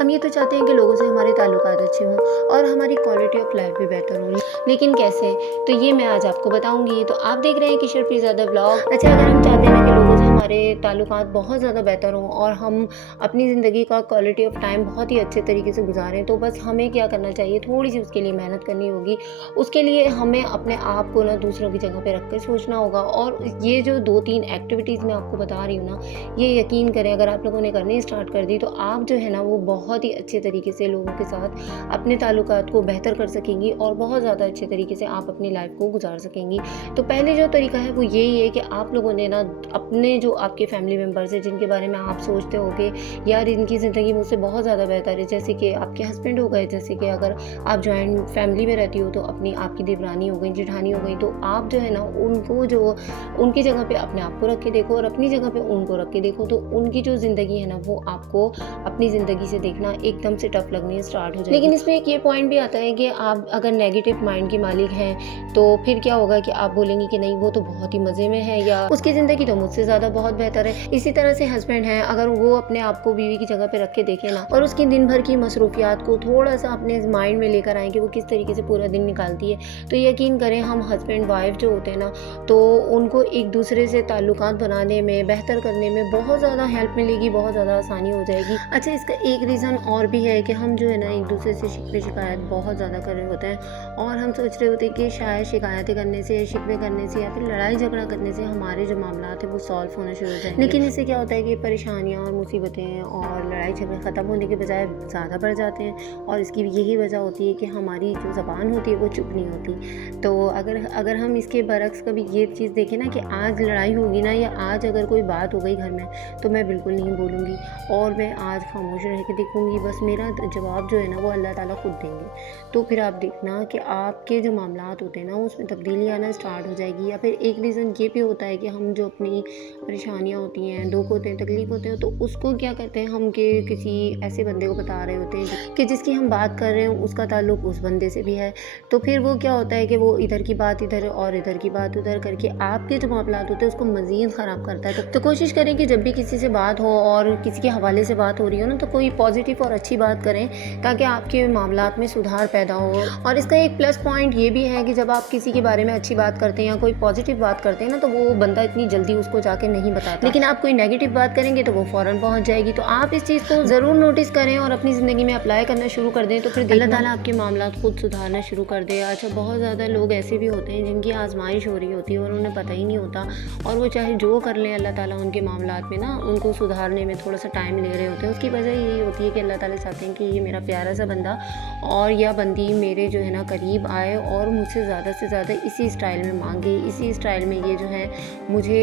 हम ये तो चाहते हैं कि लोगों से हमारे ताल्लुकात अच्छे हों और हमारी क्वालिटी ऑफ लाइफ भी बेहतर हो, लेकिन कैसे? तो ये मैं आज आपको बताऊंगी। तो आप देख रहे हैं किशोर पीरज़ादा ब्लॉग। अच्छा, अगर हम चाहते हैं ना कि लोगों से हमारे ताल्लुकात बहुत ज़्यादा बेहतर हों और हम अपनी ज़िंदगी का क्वालिटी ऑफ टाइम बहुत ही अच्छे तरीके से गुजारें, तो बस हमें क्या करना चाहिए, थोड़ी सी उसके लिए मेहनत करनी होगी। उसके लिए हमें अपने आप को ना दूसरों की जगह पे रख कर सोचना होगा। और ये जो 2-3 एक्टिविटीज़ मैं आपको बता रही हूँ ना, ये यकीन करें अगर आप लोगों ने करनी स्टार्ट कर दी तो आप जो है ना वो बहुत ही अच्छे तरीके से लोगों के साथ अपने ताल्लुकात को बेहतर कर सकेंगी और बहुत ज़्यादा अच्छे तरीके से आप अपनी लाइफ को गुजार सकेंगी। तो पहले जो तरीका है वो यही है कि आप लोगों ने ना अपने जो आपके फैमिली मेम्बर्स हैं, जिनके बारे में आप सोचते होगे यार इनकी ज़िंदगी मुझसे बहुत ज़्यादा बेहतर है, जैसे कि आपके हस्बैंड हो गए, जैसे कि अगर आप जॉइंट फैमिली में रहती हो तो अपनी आपकी देवरानी हो गई, जेठानी हो गई, तो आप जो है ना उनको जो उनकी जगह पे अपने आप को रख के देखो और अपनी जगह पे उनको रख के देखो, तो उनकी जो ज़िंदगी है ना वो आपको अपनी ज़िंदगी से देखना एकदम से टफ लगनी स्टार्ट हो जाएगी। लेकिन इसमें एक ये पॉइंट भी आता है कि आप अगर नेगेटिव माइंड की मालिक हैं तो फिर क्या होगा कि आप बोलेंगे कि नहीं वो तो बहुत ही मज़े में है या उसकी ज़िंदगी तो मुझसे ज़्यादा बहुत बेहतर है। इसी तरह से हस्बैंड हैं, अगर वो अपने आप को बीवी की जगह पे रख के देखें ना और उसकी दिन भर की मसरूफियात को थोड़ा सा अपने माइंड में लेकर आएँ कि वो किस तरीके से पूरा दिन निकालती है, तो यकीन करें हम हस्बैंड वाइफ जो होते हैं ना तो उनको एक दूसरे से ताल्लुकात बनाने में, बेहतर करने में बहुत ज़्यादा हेल्प मिलेगी, बहुत ज़्यादा आसानी हो जाएगी। अच्छा, इसका एक रीज़न और भी है कि हम जो है ना एक दूसरे से शिकवे शिकायत बहुत ज़्यादा कर रहे होते हैं और हम सोच रहे होते हैं कि शायद शिकायतें करने से, शिकवे करने से या फिर लड़ाई झगड़ा करने से हमारे जो मामलात है वो सॉल्व होना शुरू हो जाएंगे। लेकिन इससे क्या होता है कि परेशानियाँ और मुसीबतें और लड़ाई झगड़े ख़त्म होने के बजाय ज़्यादा बढ़ जाते हैं और इसकी यही वजह होती है कि हमारी जो ज़बान होती है वो चुप नहीं होती। तो अगर हम इसके बरक्स कभी ये चीज़ देखें ना कि आज लड़ाई होगी ना या आज अगर कोई बात हो गई घर में तो मैं बिल्कुल नहीं बोलूँगी और मैं आज खामोश रह के देखूँगी, बस मेरा जवाब जो है ना वो अल्लाह ताला खुद देंगे। तो फिर आप देखना कि आपके जो मामलात होते हैं ना उसमें तब्दीली आना स्टार्ट हो जाएगी। या फिर एक रीज़न ये भी होता है कि हम जो अपनी परेशानियाँ होती हैं, दुख होते हैं, तकलीफ़ होते हैं, तो उसको क्या कहते हैं हम कि किसी ऐसे बंदे को बता रहे होते हैं कि जिसकी हम बात कर रहे हो उसका ताल्लुक उस बंदे से भी है। तो फिर वो क्या होता है कि वो इधर की बात इधर और इधर की बात उधर करके आपके जो मामलात होते हैं उसको मज़ीद ख़राब करता है। तो कोशिश करें कि जब भी किसी से बात हो और किसी के हवाले से बात हो रही हो ना तो कोई पॉजिटिव और अच्छी बात करें ताकि आपके मामलात में सुधार पैदा हो। और इसका एक प्लस पॉइंट ये भी है कि जब आप किसी के बारे में अच्छी बात करते हैं या कोई पॉजिटिव बात करते हैं ना तो वो बंदा इतनी जल्दी उसको जाके नहीं बताता, लेकिन आप कोई नेगेटिव बात करेंगे तो वो फ़ौरन पहुँच जाएगी। तो आप इस चीज़ को ज़रूर नोटिस करें और अपनी ज़िंदगी में अप्लाई करना शुरू कर दें, तो फिर अल्लाह ताला आपके मामलात खुद सुधारना शुरू कर दे। अच्छा, बहुत ज़्यादा लोग ऐसे भी होते हैं जिनकी आजमाइश हो रही होती है और उन्हें पता ही नहीं होता और वो चाहे जो कर लें अल्लाह ताला उनके मामलात में ना उनको सुधारने में थोड़ा सा टाइम ले रहे होते हैं। उसकी वजह यही होती है कि अल्लाह ताला चाहते हैं कि ये मेरा प्यारा सा बंदा और या बंदी मेरे जो है ना करीब आए और मुझसे ज़्यादा से ज़्यादा इसी स्टाइल में मांगे, इसी स्टाइल में ये जो है मुझे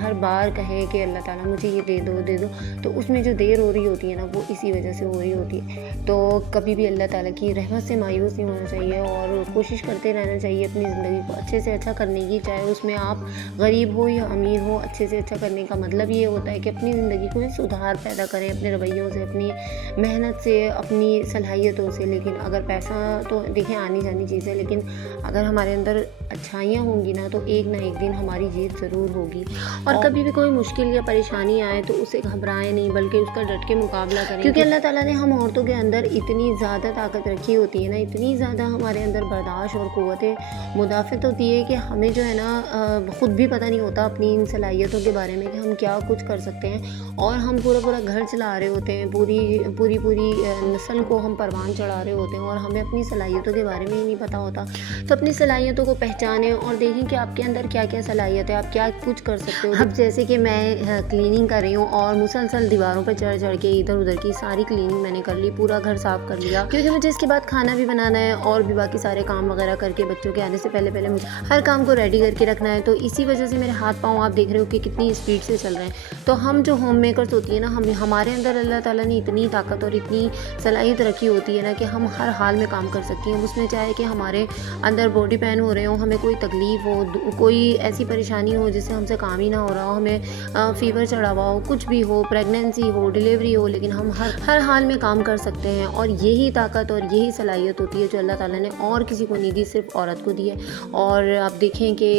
हर बार कहे कि अल्लाह ताला मुझे ये दे दो। तो उसमें जो देर हो रही होती है ना वो इसी वजह से हो रही होती है। तो कभी भी अल्लाह ताला की रहमत से मायूस नहीं होना चाहिए और कोशिश करते रहना चाहिए अपनी ज़िंदगी को अच्छे से अच्छा करने की, चाहे उसमें आप गरीब हो या अमीर हो। अच्छे से अच्छा करने का मतलब ये होता है कि अपनी ज़िंदगी को सुधार पैदा करें अपने रवैयों से, अपनी मेहनत से, अपनी सलाहियतों से। लेकिन अगर पैसा तो देखिए आनी जानी चीज़ है, लेकिन अगर हमारे अंदर अच्छाइयाँ होंगी ना तो एक ना एक दिन हमारी जीत ज़रूर होगी। और कभी भी कोई मुश्किल या परेशानी आए तो उसे घबराएं नहीं बल्कि उसका डट के मुकाबला करें, क्योंकि अल्लाह ताला ने हम औरतों के अंदर इतनी ज़्यादा ताकत रखी होती है ना, इतनी ज़्यादा हमारे अंदर बर्दाश्त और क़ुव्वत मुदाफ़त होती है कि हमें जो है ना ख़ुद भी पता नहीं होता अपनी इन सलाहियतों के बारे में कि हम क्या कुछ कर सकते हैं। और हम पूरा घर चला रहे होते हैं, पूरी नस्ल को हम परवान चढ़ा रहे होते हैं और हमें अपनी सलाहियतों के बारे में ही नहीं पता होता। तो अपनी सलाहियतों को पहचानें और देखें कि आपके अंदर क्या क्या सलाहियत है, आप क्या कुछ कर सकते हो। अब जैसे कि मैं क्लीनिंग कर रही हूँ और मुसलसल दीवारों पर चढ़ के इधर उधर की सारी क्लीनिंग मैंने कर ली, पूरा घर साफ़ कर लिया, क्योंकि मुझे इसके बाद खाना भी बनाना है और भी बाकी सारे काम वगैरह करके बच्चों के आने से पहले मुझे हर काम को रेडी करके रखना है। तो इसी वजह से मेरे हाथ पाँव आप देख रहे हो कि कितनी स्पीड से चल रहे हैं। तो हम जो होम मेकर्स होती है ना, हमारे अंदर अल्लाह ताला ने इतनी ताकत और इतनी सलाहियत रखी होती है ना कि हम हर हाल में काम कर सकती हैं। उसमें चाहे कि हमारे अंदर बॉडी पेन हो रहे हो, हमें कोई तकलीफ़ हो, कोई ऐसी परेशानी हो जिससे हमसे काम ही ना हो रहा हो, हम हमें फ़ीवर चढ़ा हुआ हो, कुछ भी हो, प्रेगनेंसी हो, डिलीवरी हो, लेकिन हम हर हाल में काम कर सकते हैं। और यही ताकत और यही सलाहियत होती है जो अल्लाह ताला ने और किसी को नहीं दी, सिर्फ औरत को दी है। और आप देखें कि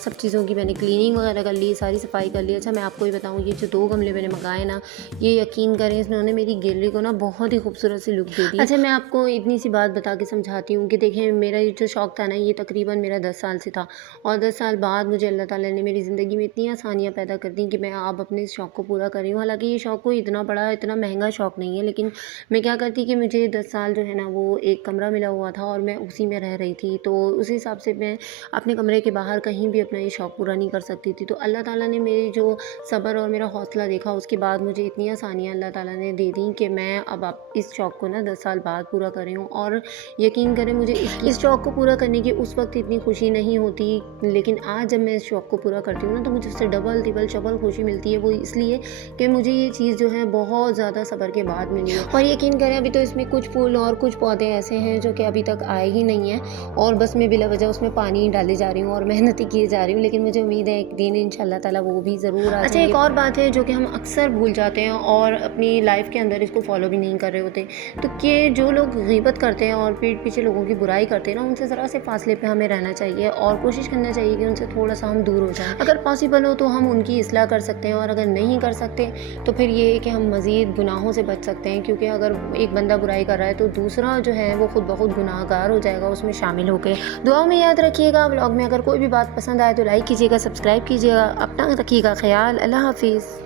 सब चीज़ों की मैंने क्लीनिंग वगैरह कर ली, सारी सफाई कर ली। अच्छा, मैं आपको ये बताऊँ, ये जो 2 गमले मैंने मंगाए ना, ये यकीन करें इन्होंने मेरी गैलरी को ना बहुत ही खूबसूरत सी लुक दे दी। अच्छा, मैं आपको इतनी सी बात बता के समझाती हूँ कि देखिए, मेरा ये जो शौक़ था ना, ये तकरीबन मेरा 10 साल से था। और 10 साल बाद मुझे अल्लाह ताला ने मेरी ज़िंदगी में इतनी आसानियाँ पैदा कर दी कि मैं अब अपने इस शौक़ को पूरा कर रही हूँ। हालाँकि ये शौक़ कोई इतना बड़ा, इतना महँगा शौक़ नहीं है, लेकिन मैं क्या करती कि मुझे 10 साल जो है ना, वो एक कमरा मिला हुआ था और मैं उसी में रह रही थी। तो उस हिसाब से मैं अपने कमरे के बाहर कहीं भी अपना ये शौक़ पूरा नहीं कर सकती थी। तो अल्लाह ताला ने मेरी जो सब्र और मेरा हौसला देखा, उसके बाद मुझे इतनी आसानियाँ अल्लाह ताला ने दे दी कि मैं अब इस शौक़ को ना 10 साल बाद पूरा कर रही हूँ। और यकीन करें, मुझे इस शौक़ को पूरा करने की उस वक़्त इतनी खुशी नहीं होती, लेकिन आज जब मैं इस शौक़ को पूरा करती हूँ ना, तो मुझे उससे डबल, तिबल, चौबल खुशी मिलती है। वो इसलिए कि मुझे ये चीज़ जो है बहुत ज़्यादा सब्र के बाद मिली है। और यकीन करें, अभी तो इसमें कुछ फूल और कुछ पौधे ऐसे हैं जो कि अभी तक आए ही नहीं हैं, और बस मैं बिला वजह उसमें पानी डाले जा रही हूँ और मेहनत ही किए जा रही हूँ। लेकिन मुझे उम्मीद है एक दिन इंशाल्लाह ताला वो भी ज़रूर आ जाएंगे। एक और बात है जो कि हम अक्सर भूल जाते हैं और अपनी लाइफ के अंदर इसको फॉलो भी नहीं कर रहे होते, तो कि जो लोग गीबत करते हैं और पीठ पीछे लोगों की बुराई करते हैं ना, उनसे ज़रा से फासले पे हमें रहना चाहिए और कोशिश करना चाहिए कि उनसे थोड़ा सा हम दूर हो जाएं। अगर पॉसिबल हो तो हम उनकी इस्लाह कर सकते हैं, और अगर नहीं कर सकते तो फिर ये है कि हम मज़ीद गुनाहों से बच सकते हैं, क्योंकि अगर एक बंदा बुराई कर रहा है तो दूसरा जो है वो खुद ब खुद गुनाहगार हो जाएगा उसमें शामिल होकर। दुआओं में याद रखिएगा। व्लॉग में अगर कोई भी बात पसंद आए तो लाइक कीजिएगा, सब्सक्राइब कीजिएगा। अपना रखिएगा ख्याल। अल्लाह हाफिज़।